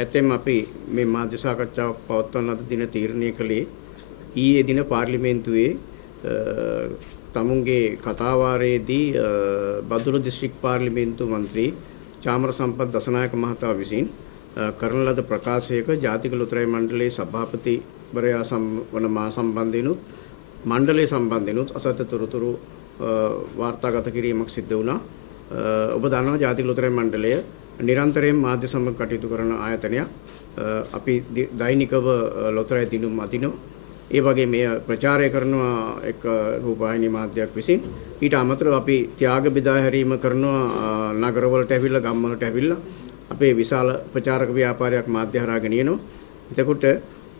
ඇතැම් අපි මේ මාධ්‍ය සාකච්ඡාවක් පවත්වන ලද දින තීරණය කළේ ඊයේ දින පාර්ලිමේන්තුවේ තමුන්ගේ කතාවාරයේදී බදුල්ල දිස්ත්‍රික් පාර්ලිමේන්තු මන්ත්‍රී චාමර සම්පත් දසනායක මහතා විසින් කරන ලද ප්‍රකාශයක ජාතික ලොතරැයි මණ්ඩලයේ සභාපතිවරයා වන මා සම්බන්ධිනුත් මණ්ඩලයේ සම්බන්ධිනුත් අසත්‍ය තොරතුරු වාර්තාගත කිරීමක් සිද්ධ වුණා. ඔබ දන්නවා ජාතික ලොතරැයි මණ්ඩලය නිරන්තරයෙන් මාධ්‍ය සමග කටයුතු කරන ආයතනයක්. අපි දෛනිකව ලොතරැයි දිනුම් අදිනවා. ඒ වගේ මේ ප්‍රචාරය කරන එක රූපවාහිනී මාධ්‍යයක් විසින් ඊට අමතරව අපි ත්‍යාග බෙදා හැරීම කරනවා නගරවලට ඇවිල්ලා ගම්වලට ඇවිල්ලා අපේ විශාල ප්‍රචාරක ව්‍යාපාරයක් මාධ්‍ය හරහා ගෙනියනවා. එතකොට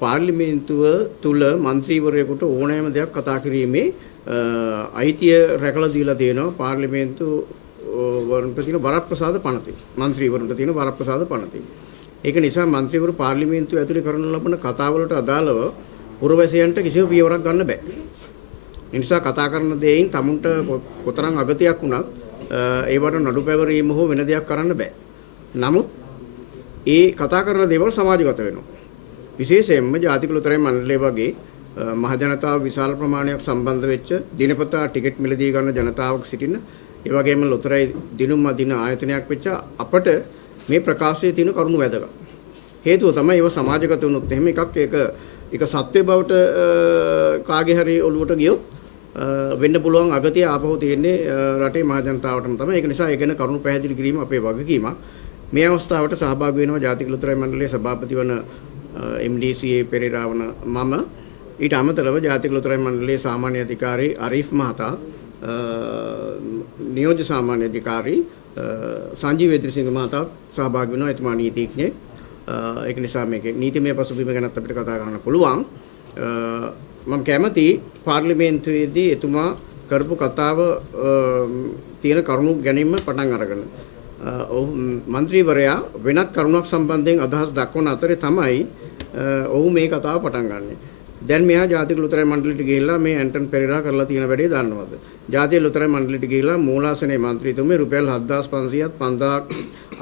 පාර්ලිමේන්තුව තුල മന്ത്രിවරයෙකුට ඕනෑම දෙයක් කතා කිරීමේ අයිතිය රැකලා දීලා තියෙනවා පාර්ලිමේන්තු වරුන්ට තියෙන වරප්‍රසාද පනතේ. മന്ത്രിවරුන්ට තියෙන වරප්‍රසාද පනතේ. ඒක නිසා മന്ത്രിවරු පාර්ලිමේන්තුව ඇතුලේ කරන ලබන කතාවලට අදාළව පුරවැසියන්ට කිසිම පියවරක් ගන්න බෑ. ඒ නිසා කතා කරන දෙයින් තමුන්ට කොතරම් අගතියක් වුණත් ඒවට නඩු පැවරීම හෝ වෙන දෙයක් කරන්න බෑ. නමුත් ඒ කතා කරන දේවල් සමාජගත වෙනවා. විශේෂයෙන්ම ජාතික ලොතරැයි මණ්ඩලය වගේ මහ ජනතාව විශාල ප්‍රමාණයක් සම්බන්ධ වෙච්ච දිනපතා ටිකට් මිලදී ගන්න ජනතාවක් සිටින ඒ වගේම ලොතරැයි දිනුම් අදින ආයතනයක් වෙච්ච අපට මේ ප්‍රකාශයේ තියෙන කරුණු වැදගත්. හේතුව තමයි ඒව සමාජගත වුණොත් එහෙම ඒක සත්‍ය බවට කාගේ හරි ඔළුවට ගියොත් වෙන්න පුළුවන් අගතිය ආපහු තියෙන්නේ රටේ මහ ජනතාවටම තමයි. ඒක නිසා ඒ ගැන කරුණු පැහැදිලි කිරීම අපේ වගකීමක්. මේ අවස්ථාවට සහභාගී වෙනවා ජාතික ලොතරැයි මණ්ඩලයේ සභාපති වන MDCA පෙරේරා වන මම. ඊට අමතරව ජාතික ලොතරැයි මණ්ඩලයේ සාමාන්‍ය අධිකාරී අරීෆ් මහතා, නියෝජ්‍ය සාමාන්‍ය අධිකාරී සංජීව විද්‍රිසිංහ මහතා සහභාගී වෙනවා. එතුමා නීතිඥයෙක්. ඒක නිසා මේකේ නීතිමය පසුබිම ගැනත් අපිට කතා කරන්න පුළුවන්. මම කැමති පාර්ලිමේන්තුවේදී එතුමා කරපු කතාව තියෙන කරුණු ගැනීම පටන් අරගෙන මන්ත්‍රීවරයා වෙනත් කරුණක් සම්බන්ධයෙන් අදහස් දක්වන අතරේ තමයි ඔහු මේ කතාව පටන් ගන්නෙ. දැන් මෙයා ජාතික ලොතරැයි මණ්ඩලයට ගිහිල්ලා මේ ඇන්ටන් පෙරේරා කරලා තියෙන වැඩේ දන්නවද? ජාතික ලොතරැයි මණ්ඩලයට ගිහිල්ලා මූලාසනයේ මන්ත්‍රීතුමේ රුපියල් 7500ත් 5000ක්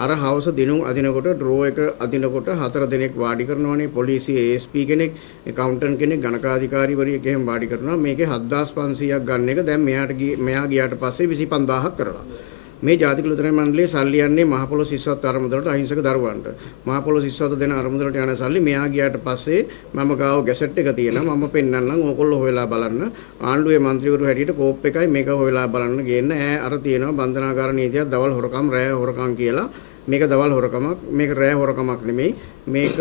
අර හවස දිනුම් අදිනකොට ඩ්‍රෝ එක අදිනකොට 4 දෙනෙක් වාඩි කරනවානේ. පොලිසිය ASP කෙනෙක්, ඇකවුන්ටන්ට් කෙනෙක්, ගණකාධිකාරීවරියෙක් එහෙම වාඩි කරනවා. මේකේ 7500ක් ගන්න එක දැන් මෙයා ගියාට පස්සේ 25000ක් කරලා. මේ ජාතික ලොතරැයි මණ්ඩලයේ සල්ලි යන්නේ මහ පොළොව සිස්වත් අරමුදලට, අහිංසක දරුවන්ට. මහ පොළොව සිස්වත් දෙන අරමුදලට යන සල්ලි මෙයා ගියාට පස්සේ මම ගාව ගැසට් එක තියෙනවා. මම පෙන්නන්නම් ඕගොල්ලෝ හොයලා බලන්න. ආණ්ඩුවේ മന്ത്രിවරු හැටියට කෝප් එකයි මේක හොයලා බලන්න ගේන්න. අර තියෙනවා බන්ධනාගාර නීතියක්, දවල් හොරකම්, රෑ හොරකම් කියලා. මේක දවල් හොරකමක්, මේක රෑ හොරකමක් නෙමෙයි. මේක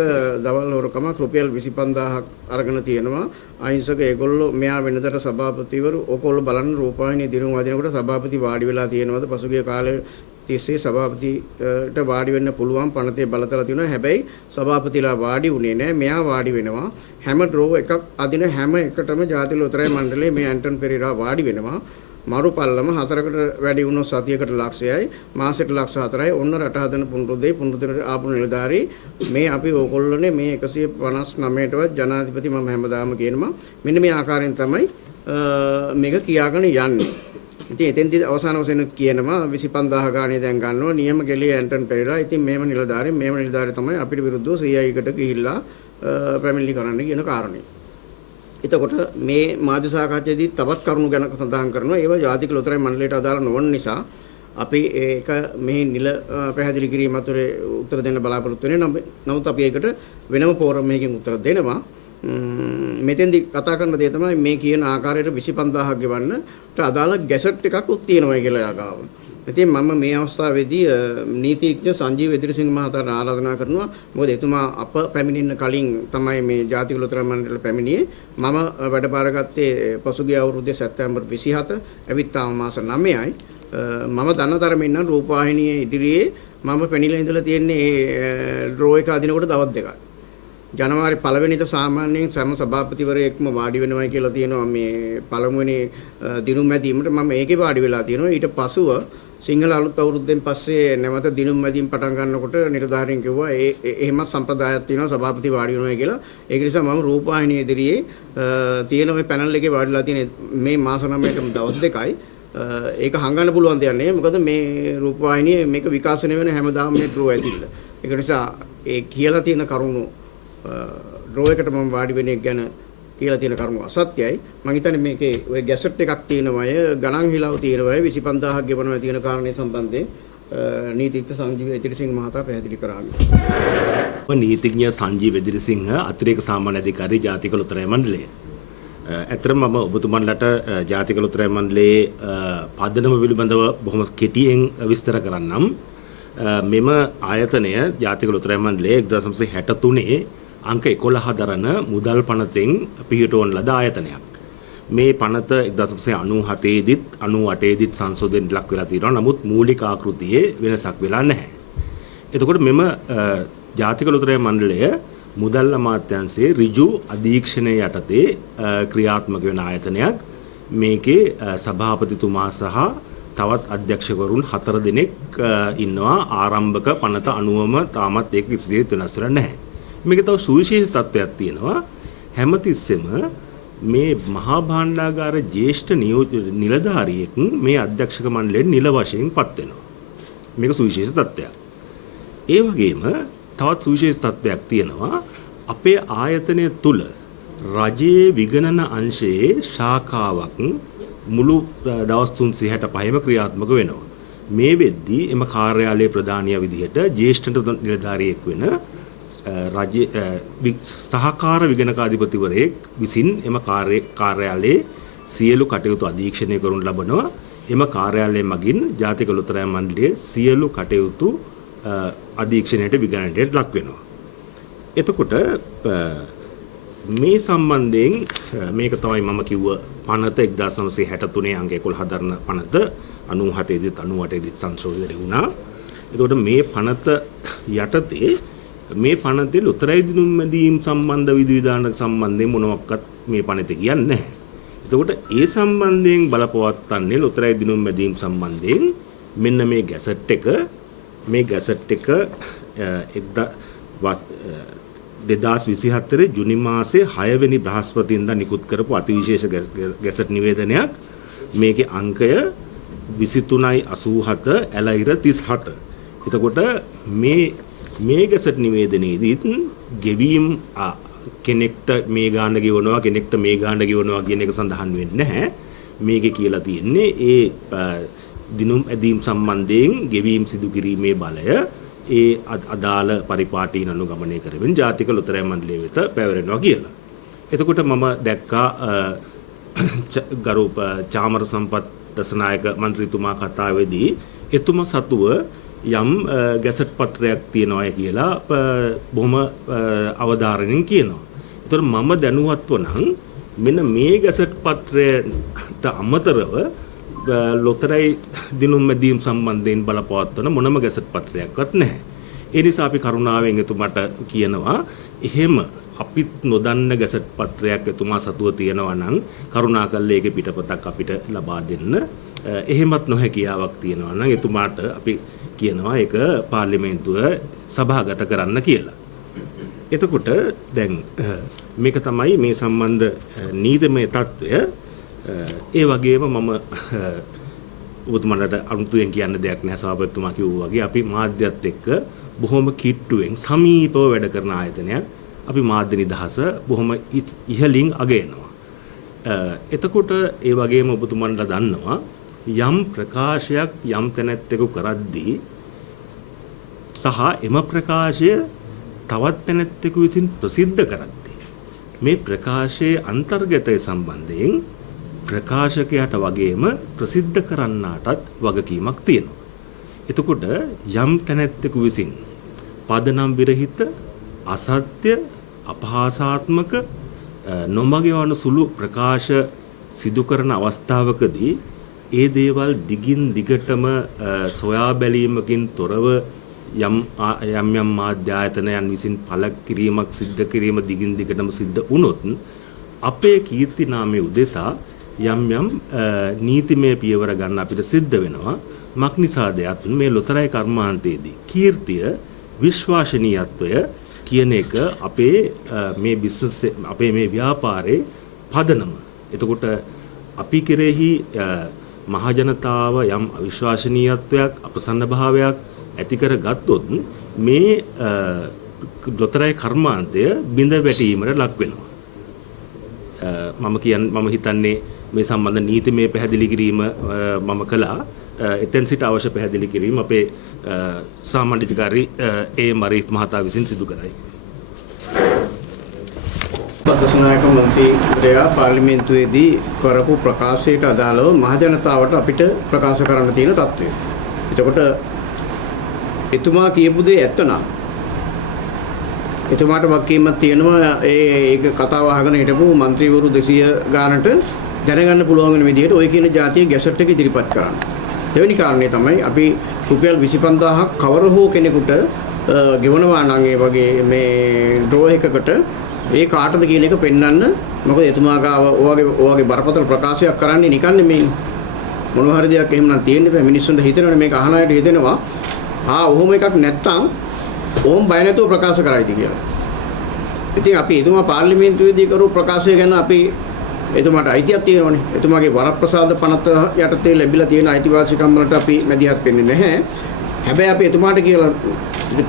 දවල් හොරකමක්. රුපියල් 25000ක් අරගෙන තියෙනවා. අහිංසක ඒගොල්ලෝ මෙයා වෙනදට සභාපතිවරු ඕගොල්ලෝ බලන්න රූපවාහිනිය දිනුම් වදිනකොට සභාපති වාඩි වෙලා තියෙනවද? පසුගිය කාලේ තිස්සේ සභාපතිට වාඩි වෙන්න පුළුවන් පනතේ බලතල තියෙනවා. හැබැයි සභාපතිලා වාඩි වුණේ නැහැ. මෙයා වාඩි වෙනවා. හැම ඩ්‍රෝ එකක් අදින හැම එකටම ජාතික ලොතරැයි මණ්ඩලයේ මේ ඇන්ටන් පෙරේරා වාඩි වෙනවා. මරු පල්ලම 4කට වැඩි වුණොත් සතියකට ලක්ෂයයි, මාසෙට ලක්ෂ 4යි. ඔන්න රට හදන පුනරුද්දේට ආපු නිලධාරී මේ අපි ඕගොල්ලෝනේ මේ 159ටවත් ජනාධිපති මම හැමදාම කියනවා. මෙන්න මේ ආකාරයෙන් තමයි මේක කියාගෙන යන්නේ. ඉතින් එතෙන්දී අවසාන වශයෙන් කියනවා 25000 ගානේ දැන් ගන්නවා නියම ගෙලිය ඇන්ටන් පෙරේරා. ඉතින් මේව නිලධාරී තමයි අපිට විරුද්ධව CI එකට ගිහිල්ලා පැමිණිලි කරන්න කියන කාරණේ. එතකොට මේ මාධ්‍ය සාකච්ඡාවේදී තවත් කරුණු ගැන සඳහන් කරනවා. ඒවා ජාතික ලොතරැයි මණ්ඩලයට අදාළ නොවන නිසා අපි ඒක මෙහි නිල පැහැදිලි කිරීම අතරේ උත්තර දෙන්න බලාපොරොත්තු වෙන්නේ. නමුත් අපි ඒකට වෙනම ෆෝරම් එකකින් උත්තර දෙනවා. මෙතෙන්දී කතා කරන දේ තමයි මේ කියන ආකාරයට 25000ක් ගෙවන්නට අදාළ ගැසට් එකක් උත් තියෙනවා කියලා යාගාව. ඉතින් මම මේ අවස්ථාවේදී නීතිඥ සංජීව විද්‍රිසිංහ මහතාට ආරාධනා කරනවා. මොකද එතුමා අප පැමිණෙන්න කලින් තමයි මේ ජාතික ලොතරැයි මණ්ඩලයට පැමිණියේ. මම වැඩබාර ගත්තේ පසුගිය අවුරුද්දේ සැප්තැම්බර් 27. ඇවිත් තාම මාස 9යි. මම දන්න තරමින් නම් රූපවාහිනියේ ඉදිරියේ මම පෙනිලා ඉඳලා තියෙන්නේ ඩ්‍රෝ එක අදිනකොට දවස් දෙකක්. ජනවාරි 1 වෙනිදා සාමාන්‍යයෙන් සෑම සභාපතිවරයෙක්ම වාඩි වෙනවයි කියලා තියෙනවා මේ පළමුවෙනි දිනුම් මැදීමට. මම ඒකේ වාඩි වෙලා තියෙනවා. ඊට පසුව සිංහල අලුත් අවුරුද්දෙන් පස්සේ නැවත දිනුම් මැදීම් පටන් ගන්නකොට නිලධාරීන් කිව්වා එහෙම සම්ප්‍රදායක් තියෙනවා සභාපති වාඩි වෙනවා කියලා. ඒක නිසා මම රූපවාහිනිය ඉදිරියේ තියෙන ওই පැනල් එකේ වාඩිලා තියෙන මේ මාස 9ටම දවස් දෙකයි. ඒක හංගන්න පුළුවන් දෙයක් නෙවෙයි. මොකද මේ රූපවාහිනිය මේක විකාශනය වෙන හැමදාම මේ ඩ්‍රෝ ඇතිල්ල. ඒක නිසා ඒ කියලා තියෙන කරුණු ඩ්‍රෝ එකට මම වාඩි වෙන එක ගැන කියලා තියෙන කරුණු අසත්‍යයි. මම හිතන්නේ මේකේ ඔය ගැසට් එකක් තියෙනවා ගණන් හිලව තියෙනවා 25000ක් ගෙවනවා තියෙන කාරණේ සම්බන්ධයෙන් නීතිඥ සංජීව එදිරිසිංහ මහතා පැහැදිලි කරා. නීතිඥ සංජීව එදිරිසිංහ අතිරේක සාමාන්‍ය අධිකාරී ජාතික ලොතරැයි මණ්ඩලය. ඇත්තටම මම ඔබතුමන්ලට ජාතික ලොතරැයි මණ්ඩලයේ පදනම පිළිබඳව බොහොම කෙටියෙන් විස්තර කරන්නම්. මෙම ආයතනය ජාතික ලොතරැයි මණ්ඩලයේ 1963 අංක 11 දරන මුදල් පනතෙන් පිහිටවන ලද ආයතනයක්. මේ පනත 1997 දිත් 98 දිත් සංශෝධනයට ලක් වෙලා තියෙනවා. නමුත් මූලික ආකෘතියේ වෙනසක් වෙලා නැහැ. එතකොට මෙම ජාතික ලොතරැයි මණ්ඩලය මුදල් අමාත්‍යාංශයේ ඍජු අධීක්ෂණය යටතේ ක්‍රියාත්මක වෙන ආයතනයක්. මේකේ සභාපතිතුමා සහ තවත් අධ්‍යක්ෂකවරුන් 4 දෙනෙක් ඉන්නවා. ආරම්භක පනත අනුවම තාමත් ඒක කිසිසේත් වෙනස් වෙලා නැහැ. මේක තව සුවිශේෂ තත්ත්වයක් තියෙනවා. හැමතිස්සෙම මේ මහා භාණ්ඩාගාර ජ්‍යෙෂ්ඨ නිලධාරියෙක් මේ අධ්‍යක්ෂක මණ්ඩලයෙන් නිල වශයෙන් පත් වෙනවා. මේක සුවිශේෂ තත්ත්වයක්. ඒ වගේම තවත් සුවිශේෂ තත්ත්වයක් තියෙනවා. අපේ ආයතනය තුල රජයේ විගණන අංශයේ ශාඛාවක් මුළු දවස් 365ම ක්‍රියාත්මක වෙනවා. මේ වෙද්දී එම කාර්යාලයේ ප්‍රධානියා විදිහට ජ්‍යෙෂ්ඨ නිලධාරියෙක් වෙන රජ සහකාර විගණකාධිපතිවරයෙක් විසින් එම කාර්යාලයේ සියලු කටයුතු අධීක්ෂණය කරනු ලබනවා. එම කාර්යාලය මගින් ජාතික ලොතරැයි මණ්ඩලයේ සියලු කටයුතු අධීක්ෂණයට විගණනයට ලක් වෙනවා. එතකොට මේ සම්බන්ධයෙන් මේක තමයි මම කිව්ව පනත 1963 අංක 11 දරන පනත 97 දිත් 98 දිත් සංශෝධනය වුණා. එතකොට මේ පනත යටතේ මේ පනතේ ලොතරැයි දිනුම් මැදීම් සම්බන්ධ විධිවිධාන සම්බන්ධයෙන් මොනවත් මේ පනතේ කියන්නේ නැහැ. එතකොට ඒ සම්බන්ධයෙන් බලපවත්න්නේ ලොතරැයි දිනුම් මැදීම් සම්බන්ධයෙන් මෙන්න මේ ගැසට් එක 2024 ජුනි මාසේ 6 වෙනි බ්‍රහස්පතින්දා නිකුත් කරපු අතිවිශේෂ ගැසට් නිවේදනයක්. මේකේ අංකය 23.87 ඇලයිර 37. එතකොට මේ ගැසට් නිවේදනයේදීත් ගෙවීම් කෙනෙක්ට මේ ගාන ගෙවනවා කෙනෙක්ට මේ ගාන ගෙවනවා කියන එක සඳහන් වෙන්නේ නැහැ. මේකේ කියලා තියෙන්නේ ඒ දිනුම් ඇදීම් සම්බන්ධයෙන් ගෙවීම් සිදු කිරීමේ බලය ඒ අදාළ පරිපාටීන් අනුගමනය කරමින් ජාතික ලොතරැයි මණ්ඩලය වෙත පැවරෙනවා කියලා. එතකොට මම දැක්කා ගරු චාමර සම්පත් දසනායක මන්ත්‍රීතුමා කතාවේදී එතුමා සතුව යම් ගැසට් පත්‍රයක් තියනවා කියලා බොහොම අවධාරණයෙන් කියනවා. ඒතර මම දැනුවත්ව නම් මෙන්න මේ ගැසට් පත්‍රයට අමතරව ලොතරැයි දිනුම් මැදීම් සම්බන්ධයෙන් බලපවත්වන මොනම ගැසට් පත්‍රයක්වත් නැහැ. ඒ නිසා අපි කරුණාවෙන් එතුමාට කියනවා එහෙම අපිත් නොදන්න ගැසට් පත්‍රයක් එතුමා සතුව තියෙනවා නම් කරුණාකරලා ඒකේ පිටපතක් අපිට ලබා දෙන්න. එහෙමත් නොහැකියාවක් තියෙනවා නම් එතුමාට අපි කියනවා ඒක පාර්ලිමේන්තුව සභාගත කරන්න කියලා. එතකොට දැන් මේක තමයි මේ සම්බන්ධ නීතිමය තත්ත්වය. ඒ වගේම මම ඔබතුමාලට අනුතුයෙන් කියන්න දෙයක් නැහැ. සභාපතිතුමා කිව්වා වගේ අපි මාධ්‍යත් එක්ක බොහොම කිට්ටුවෙන් සමීපව වැඩ කරන ආයතනයක්. අපි මාධ්‍ය නිදහස බොහොම ඉහළින් අගයනවා. එතකොට ඒ වගේම ඔබතුමාලට දන්නවා යම් ප්‍රකාශයක් යම් තැනැත්තෙකු කරද්දී සහ එම ප්‍රකාශය තවත් තැනැත්තෙකු විසින් ප්‍රසිද්ධ කරද්දී මේ ප්‍රකාශයේ අන්තර්ගතය සම්බන්ධයෙන් ප්‍රකාශකයාට වගේම ප්‍රසිද්ධ කරන්නාටත් වගකීමක් තියෙනවා. එතකොට යම් තැනැත්තෙකු විසින් පදනම් විරහිත අසත්‍ය අපහාසාත්මක නොමගයවන සුළු ප්‍රකාශ සිදු කරන අවස්ථාවකදී ඒ දේවල් දිගින් දිගටම සොයා බැලීමකින් තොරව යම් මාධ්‍ය ආයතනයන් විසින් පළ කිරීමක් සිද්ධ කිරීම දිගින් දිගටම සිද්ධ වුණොත් අපේ කීර්ති නාමයේ උදෙසා යම් නීතිමය පියවර ගන්න අපිට සිද්ධ වෙනවා. මක් නිසාද මේ ලොතරැයි කර්මාන්තයේදී කීර්තිය විශ්වාසනීයත්වය කියන එක අපේ මේ බිස්නස් අපේ මේ ව්‍යාපාරේ පදනම. එතකොට අපි කෙරෙහි මහජනතාව යම් විශ්වාසනීයත්වයක් අපසන්න භාවයක් ඇති කර ගත්තොත් මේ ලොතරැයි කර්මාන්තය බිඳ වැටීමට ලක් වෙනවා. මම හිතන්නේ මේ සම්බන්ධ නීතිමය පැහැදිලි කිරීම මම කළා. එතෙන් සිට අවශ්‍ය පැහැදිලි කිරීම අපේ සාමාන්‍යාධිකාරී මරීෆ් මහතා විසින් සිදු කරයි. පදසනායක මන්ත්‍රීවරයා පාර්ලිමේන්තුවේදී කරපු ප්‍රකාශයට අදාළව මහජනතාවට අපිට ප්‍රකාශ කරන්න තියෙන තත්ත්වය. එතකොට එතුමා කියපු දේ ඇත්ත නම් එතුමාට වගකීමක් තියෙනවා ඒක කතාව අහගෙන හිටපු മന്ത്രിවරු 200 ගානට දැනගන්න පුළුවන් වෙන විදිහට ওই කියන જાතිය ගැසට් එක ඉදිරිපත් කරන්න. දෙවෙනි කාරණේ තමයි අපි රුපියල් 25000ක් කවර හෝ කෙනෙකුට ගෙවනවා නම් ඒ වගේ මේ ඩ්‍රෝ එකකට ඒ කාටද කියන එක පෙන්වන්න. මොකද එතුමා ගාව ඔයගේ බරපතල ප්‍රකාශයක් කරන්නේ නිකන් නෙමෙයි. මොනවා හරි දෙයක් එහෙම නම් තියෙන්න බෑ. මිනිස්සුන්ට හිතෙනවනේ මේක අහන අයට හිතෙනවා ඔහොම එකක් නැත්තම් ඕම් බය නැතුව ප්‍රකාශ කරයිද කියලා. ඉතින් අපි එතුමා පාර්ලිමේන්තුවේදී කරු ප්‍රකාශය ගැන අපි එතුමාට අයිතියක් තියෙනවනේ. එතුමාගේ වරප්‍රසාද පනත යටතේ ලැබිලා තියෙන අයිතිවාසිකම් වලට අපි මැදිහත් වෙන්නේ නැහැ. හැබැයි අපි එතුමාට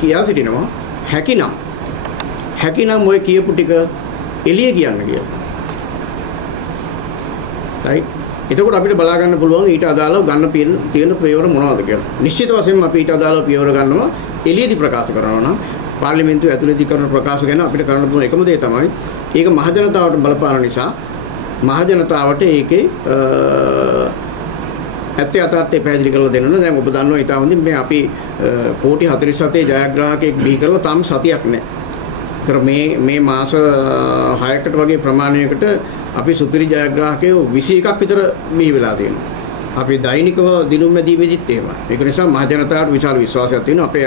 කියා සිටිනවා හැකිනම් ඔය කියපු ටික එළිය කියන්න කියලා. right? එතකොට අපිට බලා ගන්න පුළුවන් ඊට අදාළව ගන්න තියෙන පියවර මොනවද කියලා. නිශ්චිත වශයෙන්ම අපි ඊට අදාළව පියවර ගන්නවා. එළියදී ප්‍රකාශ කරනවා නම් පාර්ලිමේන්තුව ඇතුළේදී කරන ප්‍රකාශ ගැන අපිට කරන්න පුළුවන් එකම දේ තමයි ඒක මහජනතාවට බලපාන නිසා මහජනතාවට ඒකේ ඇත්තේ අතාර්ථය පැහැදිලි කරලා දෙන්න ඕන. දැන් ඔබ දන්නවා ඊට හොඳින් මේ අපි කෝටි 47 ජයග්‍රාහකයෙක් බිහි කරලා තාම සතියක් නැහැ. මේ මාස 6කට වගේ ප්‍රමාණයකට අපි සුපිරි ජයග්‍රාහකයෝ 21ක් විතර බිහි වෙලා තියෙනවා. අපි දෛනිකව දිනුම් මැදීමේදීත් එහෙමයි. ඒක නිසා මහ ජනතාවට විශාල විශ්වාසයක් තියෙනවා. අපේ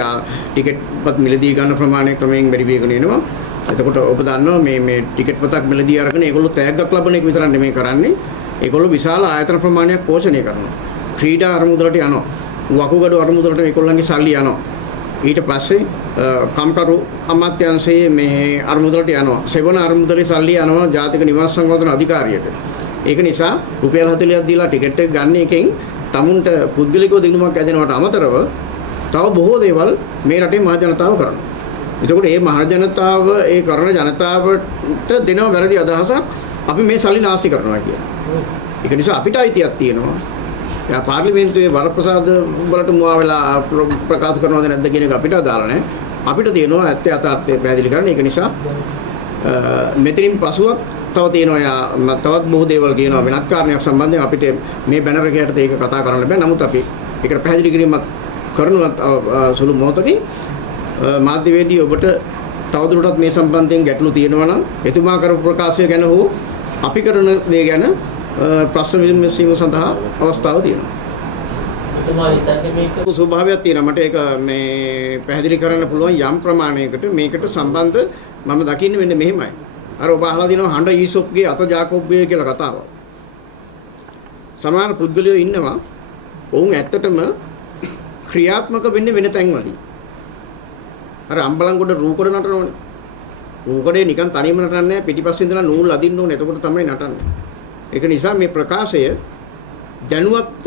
ටිකට් පත් මිලදී ගන්න ප්‍රමාණය ක්‍රමයෙන් වැඩි වේගන එනවා. එතකොට ඔබ දන්නවා මේ ටිකට් පතක් මිලදී අරගෙන ඒගොල්ලෝ තෑග්ගක් ලබන එක විතරක් නෙමෙයි කරන්නේ. ඒගොල්ලෝ විශාල ආයතන ප්‍රමාණයක් පෝෂණය කරනවා. ක්‍රීඩා අරමුදලට යනවා. වකුගඩු අරමුදලට ඒගොල්ලන්ගේ සල්ලි යනවා. ඊට පස්සේ කම්කරු අමාත්‍යාංශයේ මේ අරමුදලට යනවා. සෙවන අරමුදලේ සල්ලි යනවා ජාතික නිවාස සංවර්ධන අධිකාරියට. ඒක නිසා රුපියල් 40ක් දීලා ටිකට් එක ගන්න එකෙන් තමුන්ට පුද්ගලිකව දිනුමක් ඇදෙනවට අමතරව තව බොහෝ දේවල් මේ රටේ මහ ජනතාව කරනවා. එතකොට මේ මහ ජනතාව ඒ කරන ජනතාවට දෙනව වැරදි අදහසක් අපි මේ සල්ලි නාස්ති කරනවා කියලා. ඒක නිසා අපිට අයිතියක් තියෙනවා. යා පාර්ලිමේන්තුවේ වරප්‍රසාද වලට මුවා වෙලා ප්‍රකාශ කරනවද නැද්ද කියන එක අපිට අදාළ නැහැ. අපිට තියෙනවා ඇත්ත යථාර්ථය පැහැදිලි කරන්න. ඒක නිසා මෙතනින් පසුවත් තව තියෙනවා තවත් බොහෝ දේවල් කියනවා වෙනත් කාරණයක් සම්බන්ධයෙන් අපිට මේ බැනර් එක යටතේ ඒක කතා කරන්න බෑ. නමුත් අපි ඒකට පැහැදිලි කිරීමක් කරනවා සුළු මොහොතකින්. මාධ්‍යවේදී ඔබට තවදුරටත් මේ සම්බන්ධයෙන් ගැටලු තියෙනවා නම් එතුමා කරපු ප්‍රකාශය ගැන හෝ අපි කරන දේ ගැන ප්‍රශ්න විසඳීම සඳහා අවස්ථාව තියෙනවා. එතුමා හිතන්නේ මේක ස්වභාවයක් තියෙනවා. මට ඒක මේ පැහැදිලි කරන්න පුළුවන් යම් ප්‍රමාණයකට මේකට සම්බන්ධ මම දකින්නේ මෙන්න මෙහෙමයි. අර ඔබ අහලා දිනවා හඬ ඊසොප්ගේ අත ජාකොබ්ගේ කියලා කතාවක්. සමහර පුද්ගලයෝ ඉන්නවා ඔවුන් ඇත්තටම ක්‍රියාත්මක වෙන්නේ වෙන තැන්වලින්. අර අම්බලන්ගොඩ රූකඩ නටනවනේ. රූකඩේ නිකන් තනියම නටන්නේ නැහැ. පිටිපස්සේ ඉඳලා නූල් අදින්න ඕනේ. එතකොට තමයි නටන්නේ. ඒක නිසා මේ ප්‍රකාශය දැනුවත්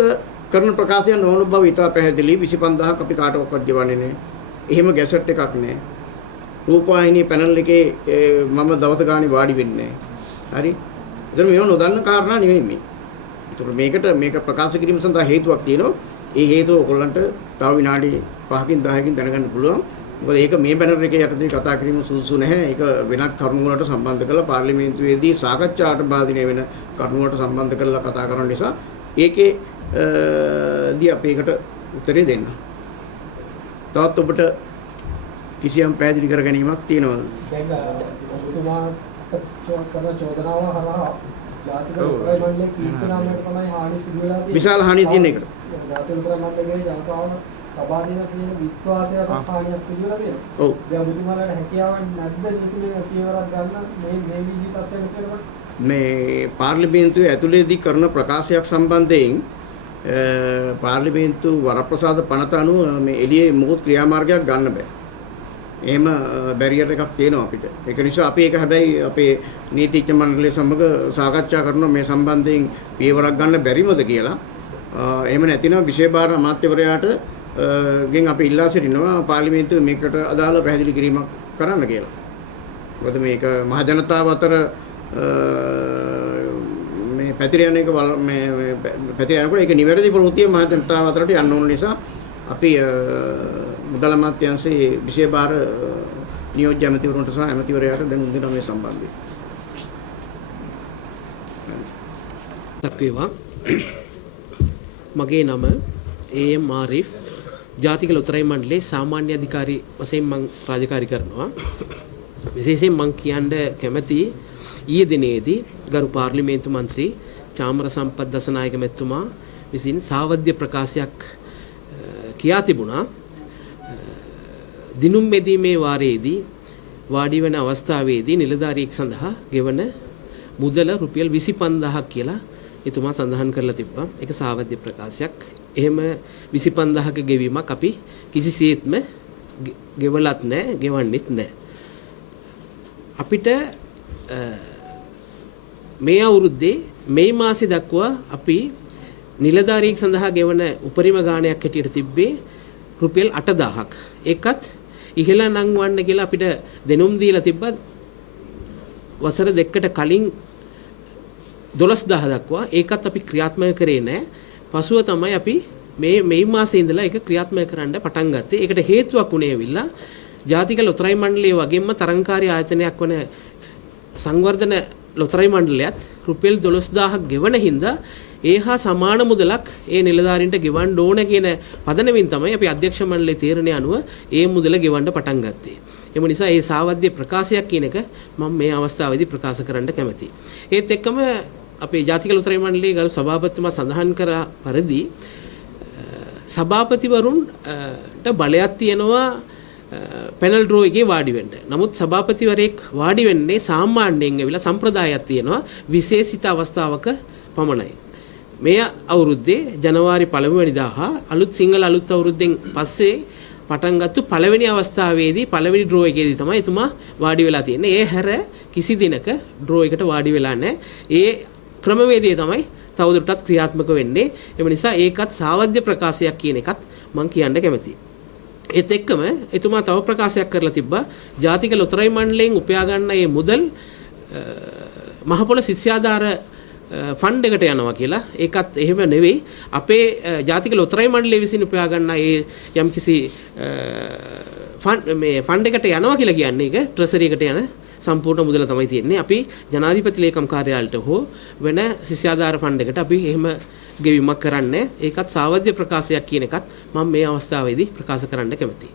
කරන ප්‍රකාශයක් නොවන බව ඉතා පැහැදිලි. 25000ක් අපි කාටවත් ගෙවන්නේ නැහැ. එහෙම ගැසට් එකක් නැහැ. රූපවාහිනී පැනල් එකේ මම දවස් ගානේ වාඩි වෙන්නේ නැහැ. හරි? ඒතර මේව නොදන්න කාරණා නෙමෙයි මේ. ඒතර මේක ප්‍රකාශ කිරීම සඳහා හේතුවක් තියෙනවා. ඒ හේතුව ඔයගොල්ලන්ට තව විනාඩි 5කින් 10කින් දැනගන්න පුළුවන්. මොකද ඒක මේ බැනර් එකේ යටතේ කතා කිරීම සුදුසු නැහැ. ඒක වෙනත් කරුණු වලට සම්බන්ධ කරලා පාර්ලිමේන්තුවේදී සාකච්ඡාවට භාජනය වෙන කරුණු වලට සම්බන්ධ කරලා කතා කරන නිසා ඒකේ දී අපි ඒකට උත්තරේ දෙන්න. තවත් ඔබට කිසියම් පැහැදිලි කර ගැනීමක් තියෙනවද? දැන් ඔබතුමා කරන චෝදනාව හරහා ජාතික උත්තරයි මණ්ඩලයේ කීර්තනාමයට තමයි හානි සිදු වෙලා තියෙන්නේ. විශාල හානි තියෙන එකට. ජාතික උත්තරයි මණ්ඩලයේ ජනතාව ලබා දෙන කියන විශ්වාසයට හානියක් සිදු වෙලා තියෙනවා. ඔව්. දැන් ඔබතුමාලාට හැකියාවක් නැද්ද නීතිමය පියවරක් ගන්න මේ විදිහට තත්ත්වයකට කියලා? මේ පාර්ලිමේන්තුවේ ඇතුළේදී කරන ප්‍රකාශයක් සම්බන්ධයෙන් පාර්ලිමේන්තු වරප්‍රසාද පනත අනුව මේ එළියේ මොකද ක්‍රියාමාර්ගයක් ගන්න බෑ. එහෙම බැරියර් එකක් තියෙනවා අපිට. ඒක නිසා අපි ඒක හැබැයි අපේ නීතිඥ මණ්ඩලය සමග සාකච්ඡා කරනවා මේ සම්බන්ධයෙන් පියවරක් ගන්න බැරිමද කියලා. එහෙම නැතිනම් විශේෂ භාර අමාත්‍යවරයාට ගෙන් අපි ඉල්ලා සිටිනවා පාර්ලිමේන්තුවේ මේකට අදාළ පැහැදිලි කිරීමක් කරන්න කියලා. මොකද මේක මහ ජනතාව අතර මේ පැතිර යන එක මේ පැතිර යනකොට ඒක නිවැරදි ප්‍රවෘත්තිය මහ ජනතාව අතරට යන්න ඕන නිසා අපි මුදල් අමාත්‍යාංශයේ විශේෂ භාර නියෝජ්‍ය ඇමතිවරුන්ට සහ ඇමතිවරයාට දැනුම් දෙනවා මේ සම්බන්ධයෙන්. තක්වේවා මගේ නම AM ආරිෆ් ජාතික ලොතරැයි මණ්ඩලයේ සාමාන්‍ය අධිකාරී වශයෙන් මම රාජකාරී කරනවා. විශේෂයෙන් මම කියන්න කැමති ඊයේ දිනේදී ගරු පාර්ලිමේන්තු මන්ත්‍රී චාමර සම්පත් දසනායක මැතිතුමා විසින් සාවද්‍ය ප්‍රකාශයක් කියා තිබුණා. දිනුම් මෙදීමේ වාරයේදී වාඩි වෙන අවස්ථාවේදී නිලධාරියෙක් සඳහා ගෙවන මුදල රුපියල් 25000ක් කියලා එතුමා සඳහන් කරලා තිබ්බා. ඒක සාවද්‍ය ප්‍රකාශයක්. එහෙම 25000ක ගෙවීමක් අපි කිසිසේත්ම ගෙවලත් නැහැ, ගෙවන්නෙත් නැහැ. අපිට මේ අවුරුද්දේ මේ මාසේ දක්වා අපි නිලධාරියෙක් සඳහා ගෙවන උපරිම ගාණයක් හැටියට තිබ්බේ රුපියල් 8000ක්. ඒකත් ඉහළ නංවන්න කියලා අපිට දෙනුම් දීලා තිබ්බා වසර දෙකකට කලින් 12000 දක්වා. ඒකත් අපි ක්‍රියාත්මක කරේ නැහැ. පසුව තමයි අපි මේ මාසේ ඉඳලා ඒක ක්‍රියාත්මක කරන්න පටන් ගත්තේ. ඒකට හේතුවක් උනේ ඇවිල්ලා ජාතික ලොතරැයි මණ්ඩලයේ වගේම තරංකාරී ආයතනයක් වන සංවර්ධන ලොතරැයි මණ්ඩලයත් රුපියල් 12000ක් ගෙවන හින්දා ඒ හා සමාන මුදලක් ඒ නිලධාරීන්ට ගෙවන්න ඕන කියන පදනමින් තමයි අපි අධ්‍යක්ෂ මණ්ඩලයේ තීරණය අනුව ඒ මුදල ගෙවන්න පටන් ගත්තේ. එම නිසා ඒ සාවද්‍ය ප්‍රකාශයක් කියන එක මම මේ අවස්ථාවේදී ප්‍රකාශ කරන්න කැමතියි. ඒත් එක්කම අපේ ජාතික ලොතරැයි මණ්ඩලයේ ගරු සභාපතිතුමා සඳහන් කරා පරිදි සභාපතිවරුන්ට බලයක් තියෙනවා පැනල් ඩ්‍රෝ එකේ වාඩි වෙන්න. නමුත් සභාපතිවරයෙක් වාඩි වෙන්නේ සාමාන්‍යයෙන් ඇවිල්ලා සම්ප්‍රදායක් තියෙනවා විශේෂිත අවස්ථාවක පමණයි. මේ අවුරුද්දේ ජනවාරි 1 වෙනිදා හා අලුත් සිංහල අලුත් අවුරුද්දෙන් පස්සේ පටන් ගත්ත පළවෙනි අවස්ථාවේදී පළවෙනි ඩ්‍රෝ එකේදී තමයි එතුමා වාඩි වෙලා තියෙන්නේ. ඒ හැර කිසි දිනක ඩ්‍රෝ එකට වාඩි වෙලා නැහැ. ඒ ක්‍රමවේදය තමයි තවදුරටත් ක්‍රියාත්මක වෙන්නේ. එම නිසා ඒකත් සාවද්‍ය ප්‍රකාශයක් කියන එකත් මම කියන්න කැමතියි. ඒත් එක්කම එතුමා තව ප්‍රකාශයක් කරලා තිබ්බා ජාතික ලොතරැයි මණ්ඩලයෙන් උපයා ගන්න මේ මුදල් මහපොළ ශිෂ්‍යාධාර ෆන්ඩ් එකට යනවා කියලා. ඒකත් එහෙම නෙවෙයි. අපේ ජාතික ලොතරැයි මණ්ඩලය විසින් උපයා ගන්න ඒ යම්කිසි ෆන්ඩ් එකට යනවා කියලා කියන්නේ ඒක ට්‍රෙසරි එකට යන සම්පූර්ණ මුදල තමයි තියෙන්නේ. අපි ජනාධිපති ලේකම් කාර්යාලයට හෝ වෙන ශිෂ්‍යාධාර ෆන්ඩ් එකට අපි එහෙම ගෙවීමක් කරන්නේ. ඒකත් සාවද්‍ය ප්‍රකාශයක් කියන එකත් මම මේ අවස්ථාවේදී ප්‍රකාශ කරන්න කැමතියි.